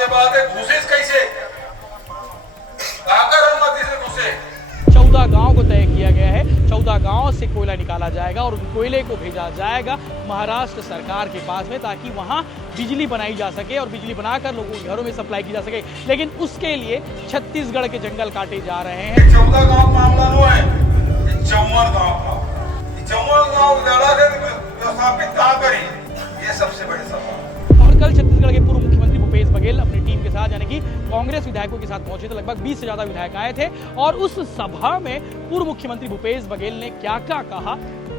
के बाद घुसे कैसे, काकर अनुमति से घुसे। 14 गांव को तय किया गया है। 14 गांव से कोयला निकाला जाएगा और उन कोयले को भेजा जाएगा महाराष्ट्र सरकार के पास में, ताकि वहां बिजली बनाई जा सके और बिजली बनाकर लोगों के घरों में सप्लाई की जा सके। लेकिन उसके लिए छत्तीसगढ़ के जंगल काटे जा रहे हैं। 14 गांव मामला नो है, 54 गांव, 54 गांव ज्यादा से व्यवस्थापित कहाँ करें, ये सबसे बड़ी सवाल। और कल छत्तीसगढ़ के पूर्व मुख्यमंत्री भूपेश बघेल अपनी टीम के साथ यानी कि कांग्रेस विधायकों के साथ पहुंचे थे। लगभग 20 से ज्यादा विधायक आए थे और उस सभा में पूर्व मुख्यमंत्री भूपेश बघेल ने क्या क्या कहा,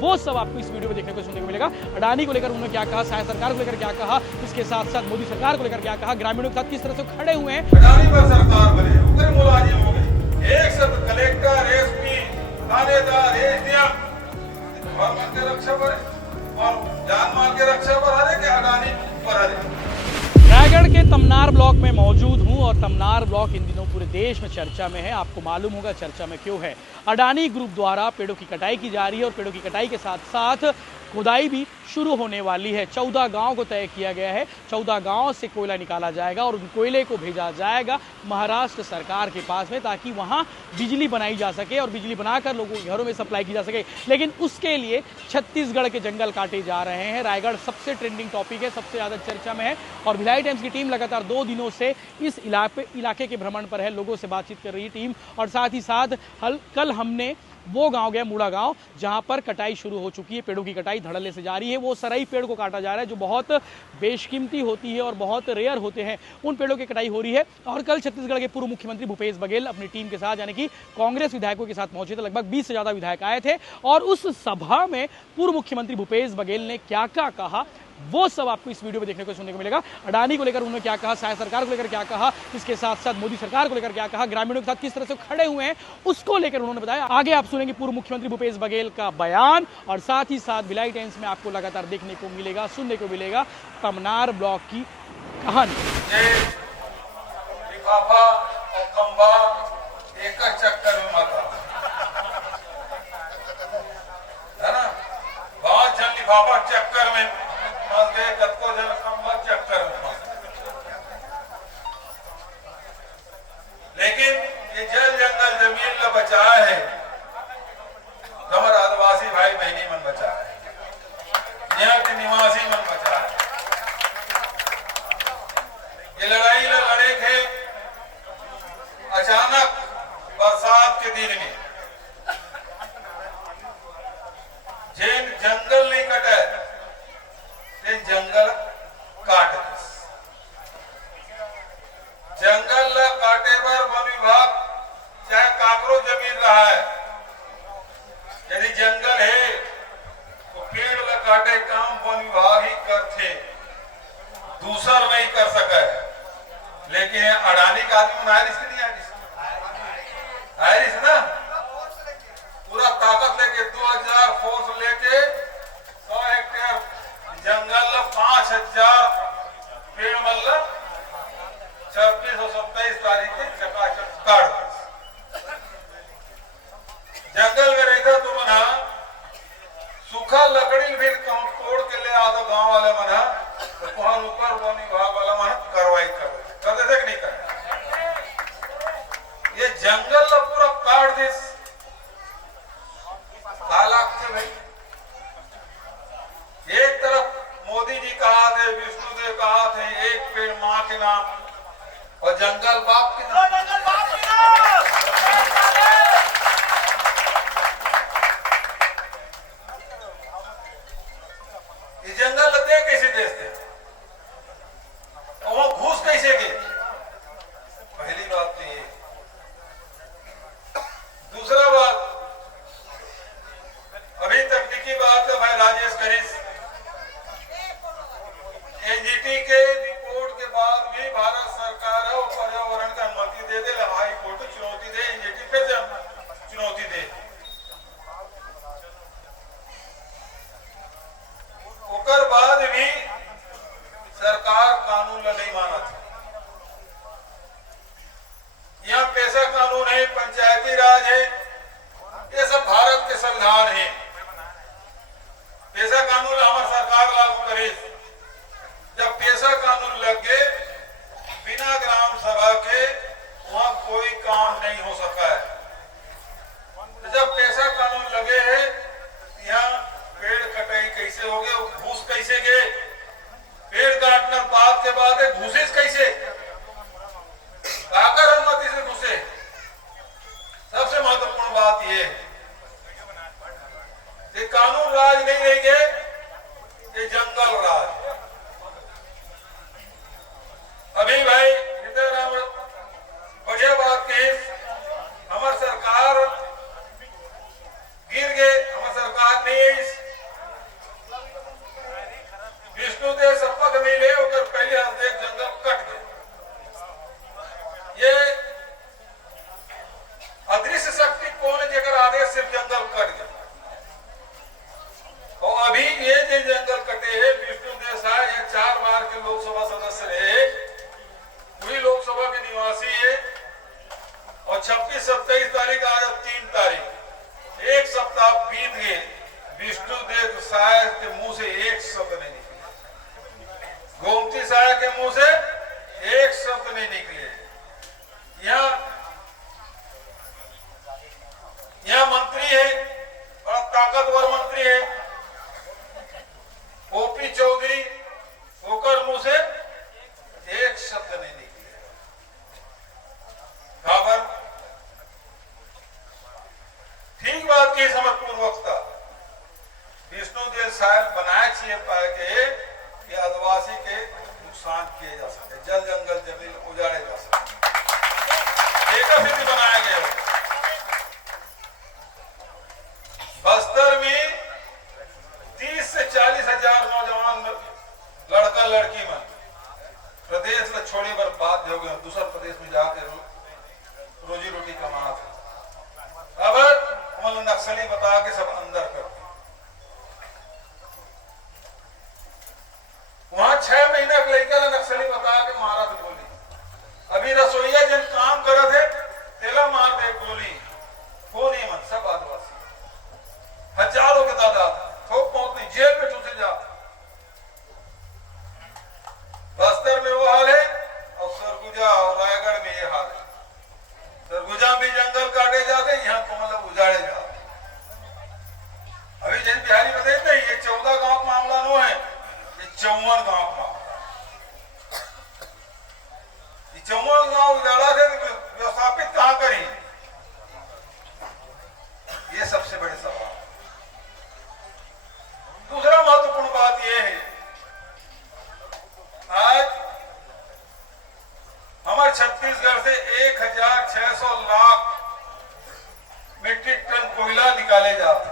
वो सब आपको इस वीडियो में देखने को सुनने को मिलेगा। अडानी को लेकर उन्होंने क्या कहा, शायद सरकार को लेकर क्या कहा, इसके साथ साथ मोदी सरकार को लेकर क्या कहा, ग्रामीणों के साथ किस तरह से खड़े हुए हैं। अडानी पर सरकार बने, ऊपर मुलाजिम हो गए, एक शब्द कलेक्टर, एसपी, थानेदार, एसडीएम, गवर्नमेंट के रक्षा पर और जान माल के रक्षा पर हरे के अडानी पर हरे। रायगढ़ के तमनार ब्लॉक में मौजूद हूं और तमनार ब्लॉक इन दिनों पूरे देश में चर्चा में है। आपको मालूम होगा चर्चा में क्यों है। अडानी ग्रुप द्वारा पेड़ों की कटाई की जा रही है और पेड़ों की कटाई के साथ साथ खुदाई भी शुरू होने वाली है। 14 गांव को तय किया गया है। 14 गांव से कोयला निकाला जाएगा और उन कोयले को भेजा जाएगा महाराष्ट्र सरकार के पास में, ताकि वहां बिजली बनाई जा सके और बिजली बनाकर लोगों के घरों में सप्लाई की जा सके। लेकिन उसके लिए छत्तीसगढ़ के जंगल काटे जा रहे हैं। रायगढ़ सबसे ट्रेंडिंग टॉपिक है, सबसे ज्यादा चर्चा में है और भिलाई टाइम्स की टीम लगातार 2 दिनों से इस इलाके के भ्रमण पर है। लोगों से बातचीत कर रही है टीम और साथ ही साथ कल हमने वो गांव गया, मूड़ा गांव, जहां पर कटाई शुरू हो चुकी है। पेड़ों की कटाई धड़ल्ले से जारी है। वो सरई पेड़ को काटा जा रहा है जो बहुत बेशकीमती होती है और बहुत रेयर होते हैं, उन पेड़ों की कटाई हो रही है। और कल छत्तीसगढ़ के पूर्व मुख्यमंत्री भूपेश बघेल अपनी टीम के साथ यानी कि कांग्रेस विधायकों के साथ पहुंचे थे। लगभग 20 से ज्यादा विधायक आए थे और उस सभा में पूर्व मुख्यमंत्री भूपेश बघेल ने क्या क्या कहा, वो सब आपको इस वीडियो में देखने को सुनने को मिलेगा। अडानी को लेकर उन्होंने क्या कहा, शायद सरकार को लेकर क्या कहा, इसके साथ साथ मोदी सरकार को लेकर क्या कहा, ग्रामीणों के साथ किस तरह से खड़े हुए हैं, उसको लेकर उन्होंने बताया। आगे आप सुनेंगे पूर्व मुख्यमंत्री भूपेश बघेल का बयान और साथ ही साथ भिलाई टाइम्स में आपको लगातार देखने को मिलेगा, सुनने को मिलेगा तमनार ब्लॉक की कहानी। लिफाफा और खंबा एक चक्कर में मत आओ, है ना। बहुत जन लिफाफा चक्कर में चक्कर में, लेकिन ये जल जंगल जमीन का बचाव है, हमारे आदिवासी भाई बहनी मन बचा है, यहाँ के निवासी मन बचा है। ये लड़ाई लड़े थे अचानक बरसात के दिन में, जिन जंगल नहीं कटे जंगल काट दे। जंगल काटे पर वन विभाग चाहे काकरो जमीन रहा है, यदि जंगल है तो पेड़ ल काटे काम वन विभाग ही करते, दूसर नहीं कर सके। लेकिन अडानी का आदमी आयरिस नहीं आयरिस ना, पूरा ताकत लेके 2000 फोर्स लेके 100 हेक्टेयर जंगल 5000 पेड़ मतलब 26 और 27 तारीख के चकाचक काट। जंगल में रहता तो मना सूखा लकड़ी भी तोड़ के ले आता गांव वाले मना, तो वहां ऊपर वन विभाग वाला मना कार्रवाई कर देते कि नहीं कर। ये जंगल पूरा काट दे थे भाई। एक तरफ मोदी जी कहा थे, विष्णुदेव कहा थे, एक पेड़ मां के नाम और जंगल बाप के नाम। ये जंगल लगे कैसे देश थे और वो घूस कैसे गए, पहली बात तो ये। दूसरा बात, अभी तकनीकी बात है भाई राजेश करिस, एनजीटी के रिपोर्ट के बाद भी भारत सरकार है वो पर्यावरण का अनुमति दे दे, हाई कोर्ट चुनौती दे, एनजीटी फिर से चुनौती दे। ओकर बाद भी सरकार कानून नहीं माना था। यहाँ पैसा कानून है, पंचायती राज है, ये सब भारत के संविधान है। पैसा कानून हमारी सरकार लागू करे। जब पैसा कानून लग गए, बिना ग्राम सभा के वहां कोई काम नहीं हो सका है। तो जब कैसा कानून लगे है, यहाँ पेड़ कटाई कैसे हो गए, घूस कैसे गए, पेड़ काटने बात के बाद घूसिस कैसे, काकर अनुमति से घुसे। सबसे महत्वपूर्ण बात यह है कि कानून राज नहीं रहेंगे, ये जंगल राज। अभी भाई बढ़िया बात के हमार सरकार गिर गए, हमार सरकार नहीं विष्णुदेव शपथ नहीं ले होकर पहले हम देख जंगल कट गए। ये अदृश्य शक्ति कौन है जेकर आदेश से जंगल कट गए। और अभी ये जो जंगल कटे है, विष्णुदेव साहब ये 4 बार के लोकसभा सदस्य रहे, वही लोकसभा के निवासी है। और 26-27 तारीख आज 3 तारीख, एक सप्ताह बीत गए, विष्णुदेव साहब के मुंह से एक शब्द नहीं निकले, गोमती साहब के मुंह से एक शब्द नहीं निकले। यहाँ मंत्री है, बड़ा ताकतवर मंत्री है, ओपी चौधरी, होकर मुंह से एक शब्द नहीं निकले। खबर ठीक बात की समझपूर्वकता विष्णुदेव साहब बनाए चाहिए पाए कि आदिवासी के नुकसान किए जा सके, जल जंगल जमीन उजाड़े जा सके, एक स्थिति बनाया गया। बस्तर में 30 से 40 हजार नौजवान लड़का लड़की में प्रदेश में छोड़े पर बाध्य हो गए, दूसरा प्रदेश में जाकर रोजी रोटी कमा थे। अब हम नक्सली बता के सब अंदर कर, वहां 6 महीना के लड़का नक्सली बता के मारा थे गोली। अभी रसोईया जन काम करे थे, तेला मार दे गोली, को नहीं मन, सब आदिवासी हजारों के तादाद, थोक पहुंच नहीं, जेल में चूसे जा। बस्तर में वो हाल है और सरगुजा और रायगढ़ में ये हाल है। सरगुजा भी जंगल काटे जाते, यहाँ तो मतलब उजाड़े जाते। अभी जैन बिहारी बताए नहीं, ये 14 गांव का मामला नो है, ये 54 गांव का मामला। ये 54 गांव उजाड़ा थे तो व्यवस्थापित कहां करी, ये सबसे बड़े सवाल। दूसरा महत्वपूर्ण बात यह है, आज हमारे छत्तीसगढ़ से 1600 लाख मीट्रिक टन कोयला निकाले जाते।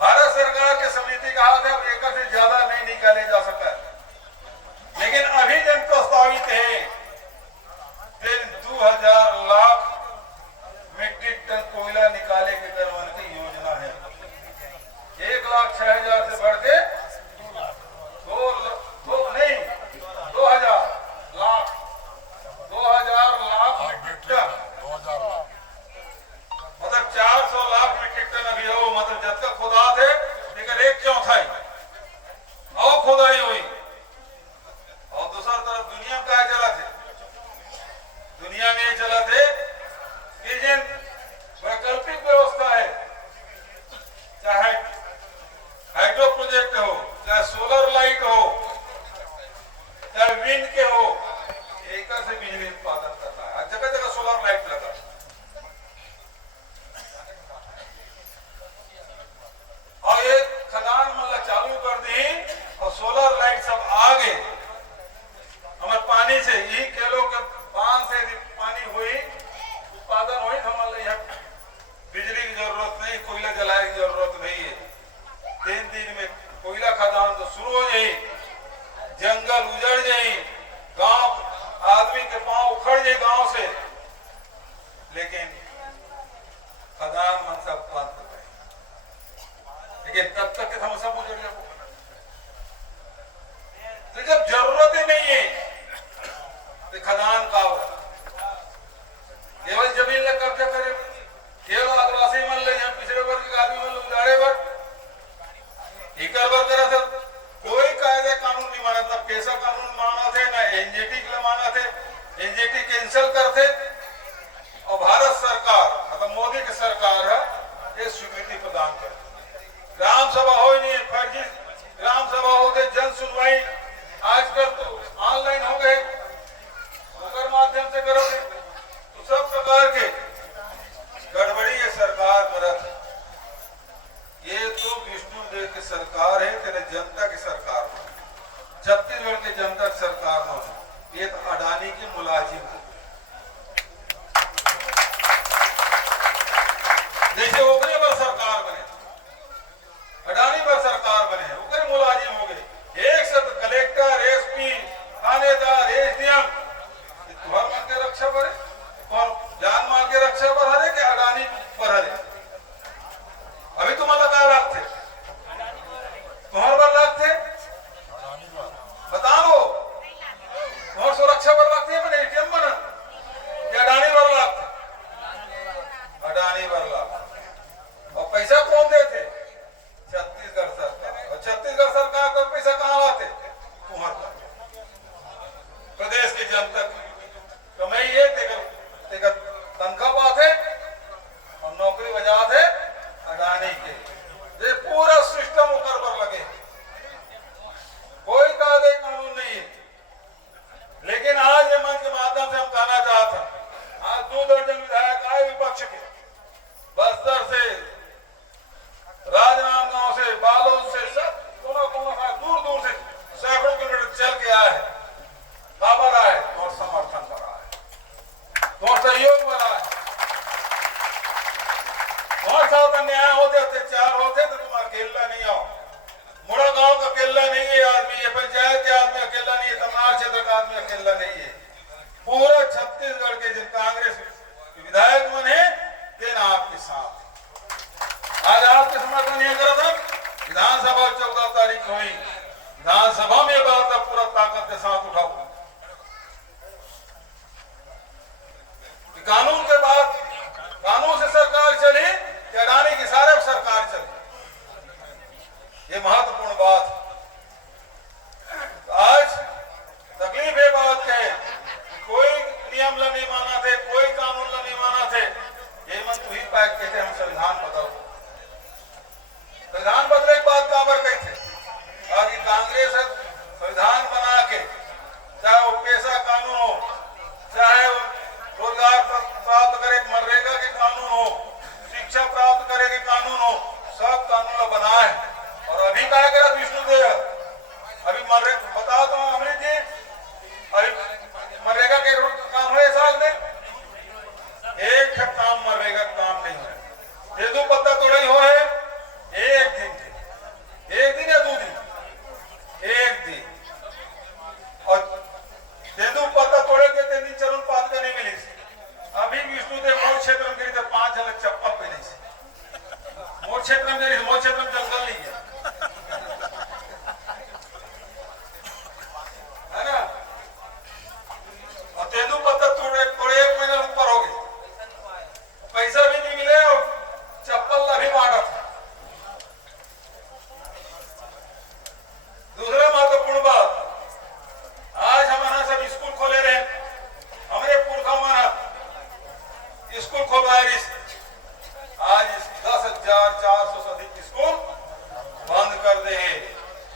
भारत सरकार के समिति का हाथ है, अब एक से ज्यादा नहीं निकाले जा सका, लेकिन अभी जन प्रस्तावित है 2000 लाख मीट्रिक टन कोयला निकाले के करवाने की योजना है। 1,06,000 से बढ़ के 2000 लाख मीट्रिक टन, मतलब 400 लाख मीट्रिक टन अभी हो, मतलब जब तक खुदा थे लेकिन 1/4 और खुदाई हुई। और दूसरा तरफ दुनिया में क्या चला थे, दुनिया में ये चला थे कि जिन वैकल्पिक व्यवस्था है, चाहे हाइड्रो प्रोजेक्ट हो, चाहे सोलर लाइट हो, चाहे विंड के हो, एक से बिजली उत्पादन करना है। जगह जगह सोलर लाइट लगा, और ये खदान मतलब चालू कर दी और सोलर लाइट सब आ गए। हमारे पानी से यही केलों के बांध से पानी हुई, उत्पादन हुई, तो मतलब यहाँ बिजली की जरूरत नहीं, कोयला जलाने की जरूरत नहीं है। 3 दिन में कोयला खदान तो शुरू हो जाए, जंगल उजड़ जाए, गांव आदमी के पांव उखड़ जाए गांव से, लेकिन खदान मन सब बंद हो गए। लेकिन तब तक हम सब उजड़ जाए, तो जब जरूरत ही नहीं है तो खदान का केवल जमीन में कब्जा करे, केवल आदिवासी मन ले, पिछड़े वर्ग के आदमी मन उजाड़े बर, कोई कायदे कानून नहीं माना। सरकार है ये स्वीकृति प्रदान कर। ग्राम सभा हो ही नहीं, फर्जी ग्राम सभा होते, जन सुनवाई आजकल तो ऑनलाइन हो गए, उसके माध्यम से करोगे तो सब प्रकार के गड़बड़ी ये सरकार करत। ये तो विष्णुदेव की सरकार है, तेरे जनता की सरकार है, छत्तीसगढ़ की जनता की सरकार में। ये तो अडानी की मुलाजिम है, जैसे ओकरे पर सरकार बने, अडानी पर सरकार बने, ओकरे मुलाजिम हो गए। एक साथ कलेक्टर, एसपी, थानेदार, एसडीएम, तुम्हार मन के रक्षा पर है, और जान माल के रक्षा पर हरे कि अडानी पर हरे? अभी तुम्हारा क्या लाभ थे, तुम्हारे पर लाभ थे बता दो, तुम्हारी सुरक्षा पर लाभ थे मैंने एटीएम बना कि अडानी पर लाभ थे? अडानी पर लाभ। और पैसा कौन देते? छत्तीसगढ़ सरकार। और छत्तीसगढ़ सरकार को पैसा कहां लाते? तुम्हारे प्रदेश की जनता कमाई ये तनख्वाह बात है और नौकरी वजह है अडानी के। ये पूरा सिस्टम ऊपर पर लगे, कोई कायदे कानून नहीं है। लेकिन आज ये मंच के माध्यम से हम कहना चाहते हैं, आज 2 दर्जन विधायक आए विपक्ष के, बस्तर से, राजनांदगांव से, बालोद से, सब कोना दूर दूर से सैकड़ों किलोमीटर चल के आए हैं, खबर आए और समर्थन पर आए और सहयोग पर आए। और साथ अन्याय होते, अत्याचार होते तो तुम अकेला नहीं आओ। मुड़ा गांव का अकेला नहीं है आदमी, ये पंचायत के आदमी अकेला नहीं है, तमनार क्षेत्र का आदमी अकेला नहीं है। पूरा छत्तीसगढ़ के जिन कांग्रेस विधायक बने तेन आपके साथ। आज आपके समर्थन नहीं करा था, विधानसभा 14 तारीख हुई, विधानसभा में बात अब पूरा ताकत के साथ उठाओ। कानून के बाद कानून से सरकार चली कि अडानी की सारे सरकार चली, ये महत्वपूर्ण बात। आज तकलीफ ये बात है कोई नियम ला नहीं माना थे, कोई कानून ला नहीं माना थे। ये मन तू ही पैक कहते हम संविधान बताओ, संविधान बदले एक बात काबर कहते कि कांग्रेस संविधान बना के, चाहे वो पेशा कानून हो, चाहे रोजगार प्राप्त करे मनरेगा के कानून हो, शिक्षा प्राप्त करे के कानून हो, सब कानून बनाए। और अभी क्या करा विष्णुदेव, अभी मनरेगा बता दो अमृत जी, अभी मनरेगा के काम हुए साल में एक काम मनरेगा काम नहीं है। तेदू पत्ता तोड़ाई हो है एक दिन या 2 दिन, एक दिन। और तेदू पत्ता तोड़े के 3 दिन चरण पात का नहीं मिली। अभी विष्णुदेव मोर क्षेत्र में गई 5 झलक चप्पल पहने से मोर क्षेत्र में गई, मोर क्षेत्र में जंगल नहीं है ना। और तेंदू पत्ता तोड़े 1 महीना ऊपर हो गए, पैसा भी नहीं मिले और चप्पल अभी बांटा था। दूसरा महत्वपूर्ण बात, आज हमारा सब स्कूल खोले रहे, हमारे पुरखा माना स्कूल खोलवाए। आज 10,400 से अधिक स्कूल बंद कर दे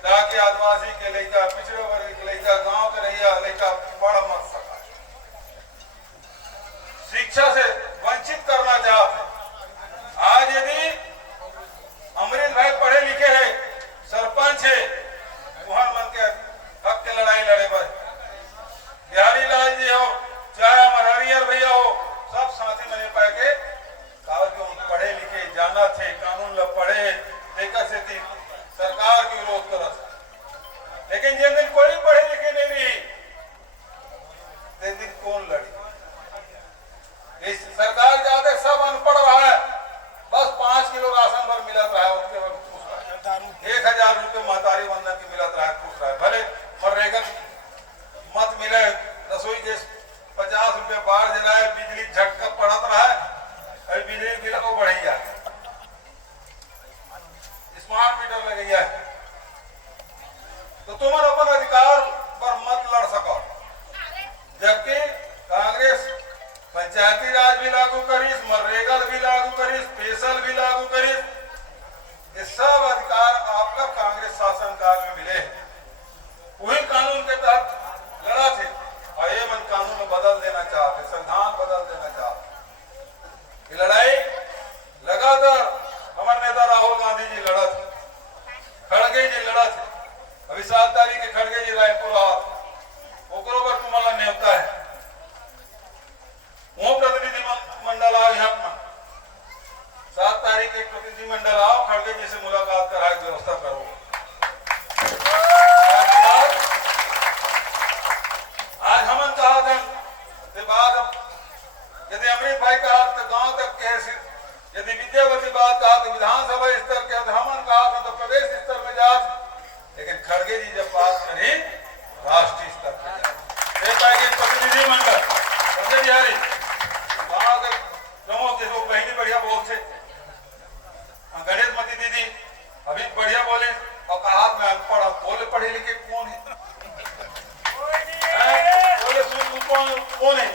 ताकि आदिवासी के लड़का, पिछड़े वर्ग के लड़का, गांव के लड़का पढ़ मत सका, शिक्षा से वंचित करना चाहते। आज यदि अमृत भाई पढ़े लिखे है, सरपंच है, वहां मन के हक के लड़ाई लड़े पर बिहारी लाल जी हो, चाहे हमारे हरियर भैया हो, सब साथी मैंने पाए के पढ़े लिखे जाना थे, कानून ला पढ़े लेकर से थी सरकार की विरोध कर। लेकिन जिन दिन कोई पढ़े लिखे नहीं रही, दिन कौन लड़ी? इस सरकार जाते सब अनपढ़ रहा है, बस 5 किलो राशन भर मिलत रहा है, उसके बाद खुश रहा है। 1000 रुपये महतारी बंधन की मिलत रहा है, खुश रहा है। भले मनरेगा मत मिले, रसोई गैस 50 रुपये बाढ़ जलाए, बिजली झटका पड़त रहा है, अभी बिजली बिल को बढ़िया स्मार्ट मीटर लग गया है। तो तुम अपन अधिकार पर मत लड़ सको, जबकि कांग्रेस पंचायती राज भी लागू करी, मनरेगा भी लागू करी। प्रतिनिधिमंडल आओ, खड़गे जी से मुलाकात कराए व्यवस्था करो। आज हमन कहा था बाद यदि अमृत भाई कहा तो गांव तक के, यदि विद्यावती बात कहा तो विधानसभा स्तर के, हमन कहा था तो प्रदेश स्तर में जा, लेकिन खड़गे जी जब बात करी राष्ट्रीय स्तर पर प्रतिनिधिमंडल समझे बिहारी गाँव के प्रमुख जिसको पहली बढ़िया बोलते गणेश मती दीदी अभी बढ़िया बोले और कहा मैं अनपढ़, बोले पढ़े लिखे कौन है, बोले सुन कौन है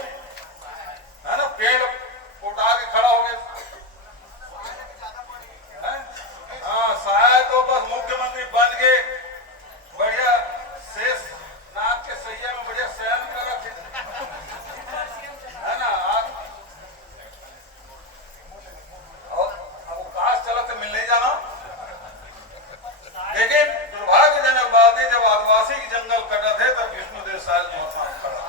ना, पेड़ उठा के खड़ा हो गया। हाँ शायद तो बस मुख्यमंत्री बन गए, बढ़िया शेष नाग के सैया में बढ़िया शयन कर रखे है ना। अब काश चला तो मिलने जाना, लेकिन दुर्भाग्यजनक बात है जब आदिवासी की जंगल कटा थे तब विष्णुदेव साल साथ खड़ा,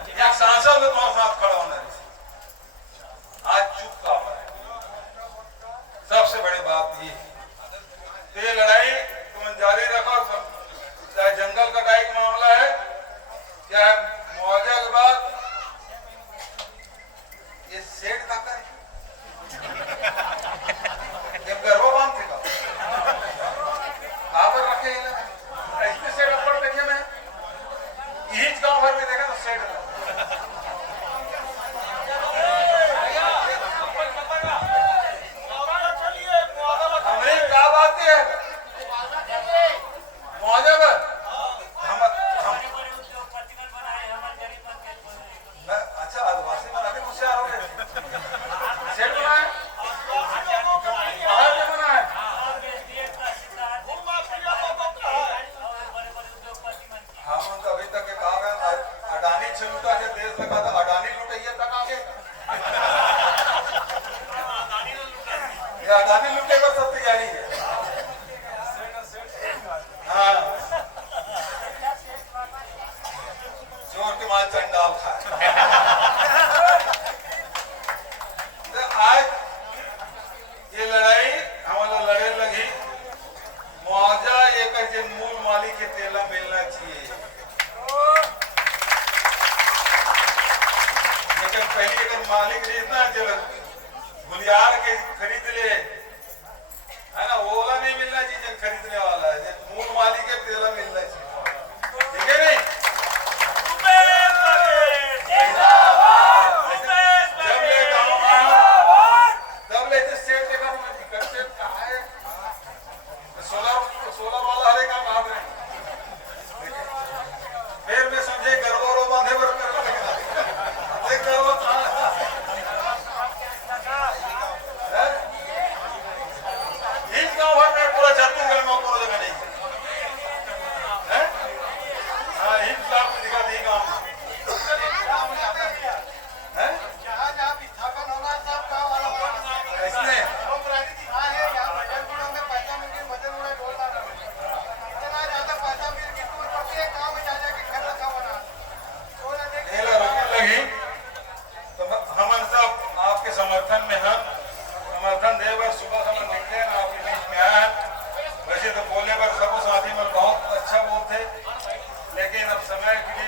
एक सांसद में तुम्हारे साथ खड़ा होना है, आज चुप का है। सबसे बड़ी बात ये ये लड़ाई तुम जारी रखो, चाहे जंगल कटाई का मामला है, चाहे मुआवजा के बाद ये सेठ का करे गर्भवान थे कहा पर रखे ऐसे सेठ ऊपर देखे मैं यही गांव भर में देखा तो सेठ हमने क्या बात है मुआवजा पर अच्छा आदिवासी बनाते मुझसे आ रहे सेठ बनाए अभी तक कहा गया अडानी छिलता के देश लगा था, अडानी लुटैया तक आगे अडानी लुटे पर सब तैयारी है। हाँ चोर के माल चंडाल खाए। तो आज ये लड़ाई हमारा लड़े लगी, मुआवजा एक मूल मालिक के तेला मिलना चाहिए, लेकिन पहले अगर मालिक इतना चल बुनियाद के खरीद ले है ना, ओला नहीं मिलना चाहिए खरीदने वाला है, मूल मालिक के तेला मिलना चाहिए, ठीक है नहीं। जब ले गाँव तब ले सेठ देखा कहा है सोलर वाला हरे का कहा फिर मैं समझे गर्भो बांधे पर इस गाँव भर में पूरा छत्तीसगढ़ में कोई जगह नहीं है। हाँ हिंद साहब ने दिखा दी गाँव इसने लगी तो हम सब आपके समर्थन में हैं, समर्थन दे बर सुबह समय निकले ना आपके बीच में आया। वैसे तो बोले पर सब साथी में बहुत अच्छा बोलते, लेकिन अब समय की